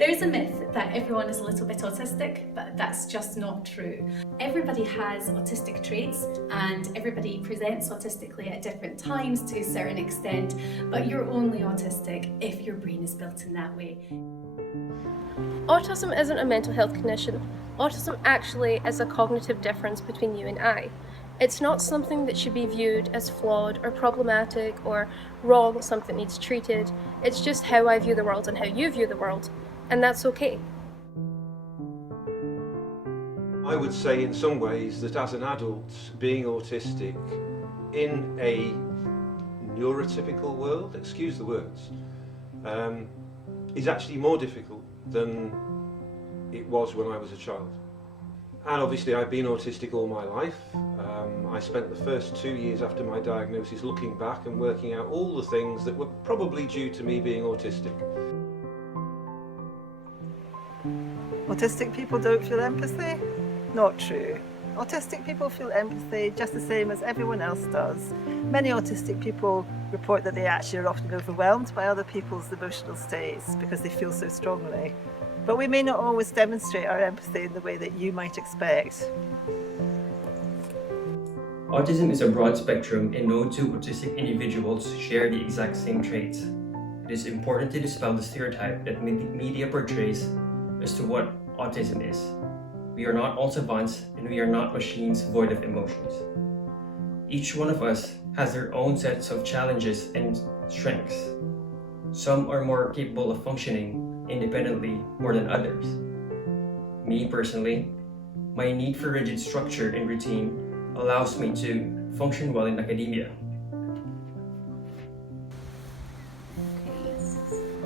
There's a myth that everyone is a little bit autistic, but that's just not true. Everybody has autistic traits and everybody presents autistically at different times to a certain extent, but you're only autistic if your brain is built in that way. Autism isn't a mental health condition. Autism actually is a cognitive difference between you and I. It's not something that should be viewed as flawed or problematic or wrong, something needs treated. It's just how I view the world and how you view the world, and that's okay. I would say in some ways that as an adult, being autistic in a neurotypical world, excuse the words, is actually more difficult than it was when I was a child. And obviously I've been autistic all my life. I spent the first 2 years after my diagnosis looking back and working out all the things that were probably due to me being autistic. Autistic people don't feel empathy? Not true. Autistic people feel empathy just the same as everyone else does. Many autistic people report that they actually are often overwhelmed by other people's emotional states because they feel so strongly. But we may not always demonstrate our empathy in the way that you might expect. Autism is a broad spectrum and no two autistic individuals share the exact same traits. It is important to dispel the stereotype that media portrays as to what autism is. We are not all savants and we are not machines void of emotions. Each one of us has their own sets of challenges and strengths. Some are more capable of functioning independently more than others. Me personally, my need for rigid structure and routine allows me to function well in academia.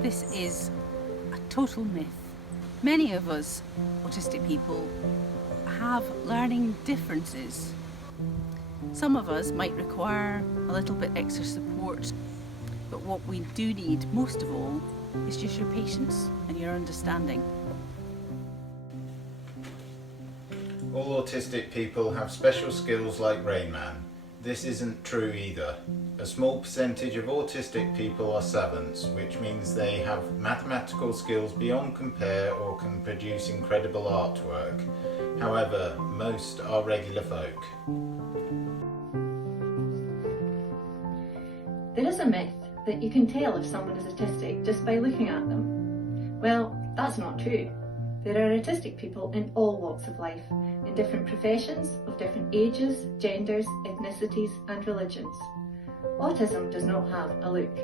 This is a total myth. Many of us autistic people have learning differences. Some of us might require a little bit extra support, but what we do need most of all is just your patience and your understanding. All autistic people have special skills like Rain Man. This isn't true either. A small percentage of autistic people are savants, which means they have mathematical skills beyond compare or can produce incredible artwork. However, most are regular folk. There is a myth that you can tell if someone is autistic just by looking at them. Well, that's not true. There are autistic people in all walks of life, in different professions, of different ages, genders, ethnicities and religions. Autism does not have a look,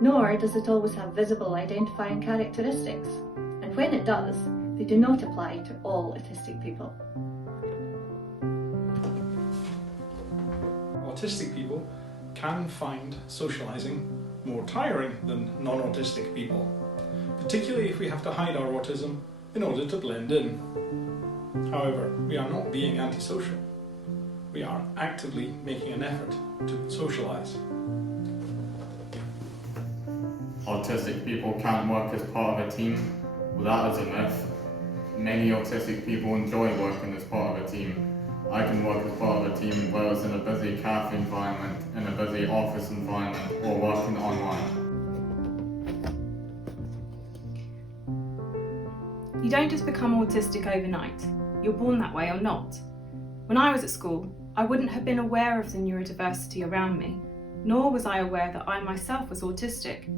nor does it always have visible identifying characteristics, and when it does, they do not apply to all autistic people. Autistic people can find socialising more tiring than non-autistic people, particularly if we have to hide our autism in order to blend in. However, we are not being antisocial. We are actively making an effort to socialise. Autistic people can't work as part of a team. Well, that is a myth. Many autistic people enjoy working as part of a team. I can work as part of a team whether it's in a busy cafe environment, in a busy office environment, or working online. You don't just become autistic overnight. You're born that way or not. When I was at school, I wouldn't have been aware of the neurodiversity around me, nor was I aware that I myself was autistic.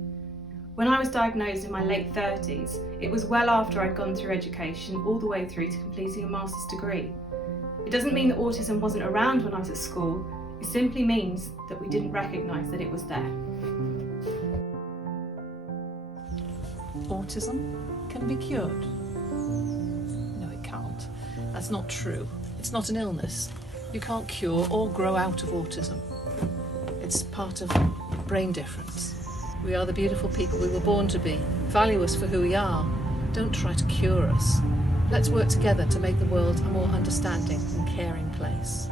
When I was diagnosed in my late 30s, it was well after I'd gone through education all the way through to completing a master's degree. It doesn't mean that autism wasn't around when I was at school, it simply means that we didn't recognise that it was there. Autism can be cured. No, it can't. That's not true. It's not an illness. You can't cure or grow out of autism. It's part of brain difference. We are the beautiful people we were born to be. Value us for who we are. Don't try to cure us. Let's work together to make the world a more understanding and caring place.